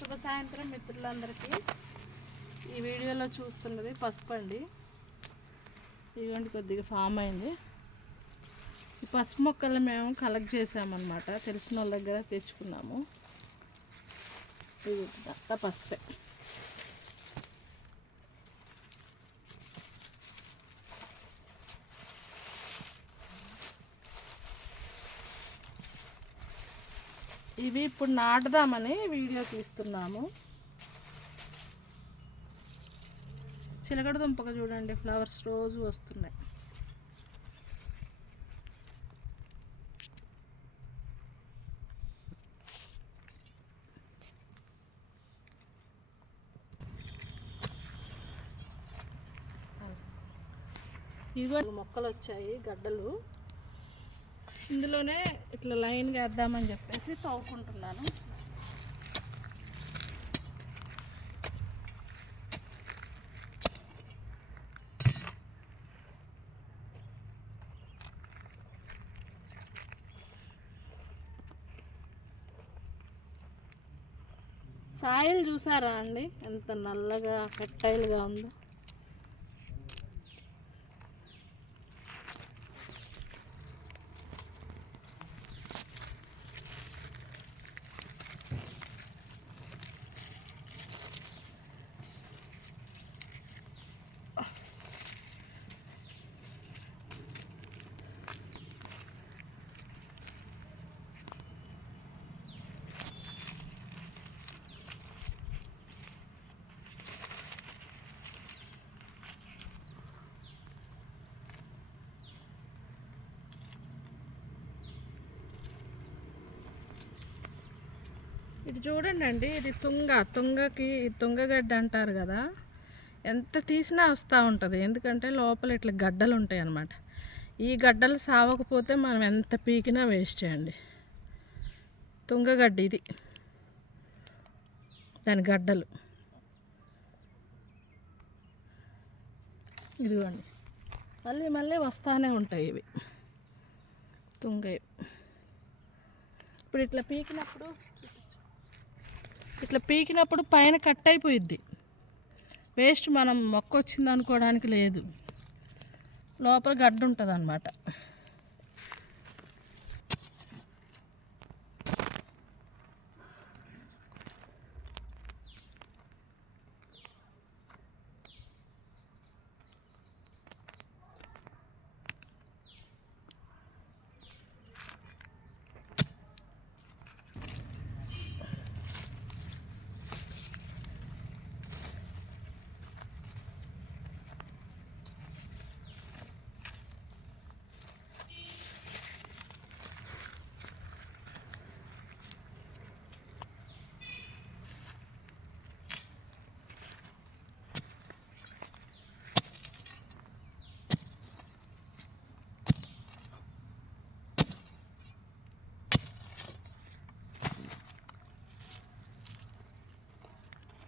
శుభ సాయంత్రం మిత్రులందరికీ ఈ వీడియోలో చూస్తున్నది పసుపు అండి. ఇదిగోండి కొద్దిగా ఫామ్ అయింది. ఈ పసుపు మొక్కలు మేము కలెక్ట్ చేసామన్నమాట. తెలిసిన వాళ్ళ దగ్గర తెచ్చుకున్నాము. ఇది పసుపే. ఇవి ఇప్పుడు నాటుదామని వీడియో తీస్తున్నాము. చిలకడ దుంపక చూడండి ఫ్లవర్స్ రోజు వస్తున్నాయి. ఇదిగో మొక్కలు వచ్చాయి గడ్డలు. ఇందులోనే ఇట్లా లైన్గా వేద్దామని చెప్పేసి తవ్వుకుంటున్నాను సాయిల్ చూసారా అండి? ఎంత నల్లగా ఫెర్టైల్గా ఉందో. ఇది చూడండి అండి ఇది తుంగ. తుంగకి తుంగగడ్డ అంటారు కదా ఎంత తీసినా వస్తూ ఉంటుంది. ఎందుకంటే లోపల ఇట్లా గడ్డలు ఉంటాయి అన్నమాట. ఈ గడ్డలు సావకపోతే మనం ఎంత పీకినా వేస్ట్ చేయండి. తుంగగడ్డ ఇది. దాని గడ్డలు. ఇదిగోండి. మళ్ళీ మళ్ళీ వస్తూనే ఉంటాయి ఇవి. తుంగ ఇప్పుడు ఇట్లా పీకినప్పుడు ఇట్లా పీకినప్పుడు పైన కట్ అయిపోయిద్ది. వేస్ట్ మనం మొక్క వచ్చింది అనుకోవడానికి లేదు. లోపల గడ్డ ఉంటుంది అనమాట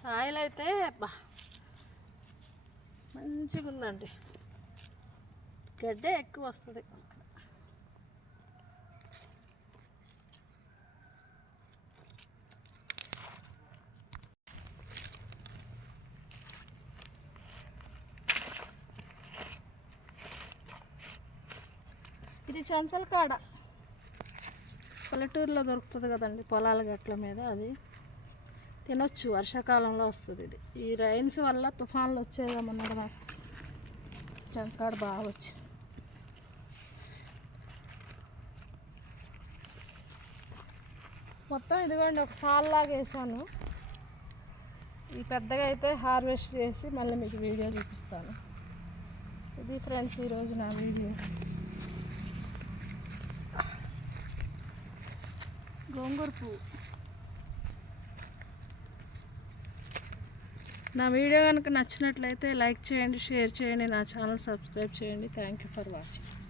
సాయిల్ అయితే బా మంచిగా ఉందండి గడ్డే ఎక్కువ వస్తుంది ఇది చెంచల కాడ. పల్లెటూరులో దొరుకుతుంది కదండి పొలాల గట్ల మీద అది. తినొచ్చు వర్షాకాలంలో వస్తుంది ఇది. ఈ రైన్స్ వల్ల తుఫాన్లు వచ్చేదేమన్నాడు నాకు చెంకాడ బాగా మొత్తం ఇదిగోండి ఒక సాల్లాగా వేసాను. ఈ పెద్దగా అయితే హార్వెస్ట్ చేసి మళ్ళీ మీకు వీడియో చూపిస్తాను. ఇది ఫ్రెండ్స్ ఈరోజు నా వీడియో. గోంగూర పువ్వు. నా వీడియో కనుక నచ్చినట్లయితే లైక్ చేయండి షేర్ చేయండి నా ఛానల్ సబ్స్క్రైబ్ చేయండి. Thank you for watching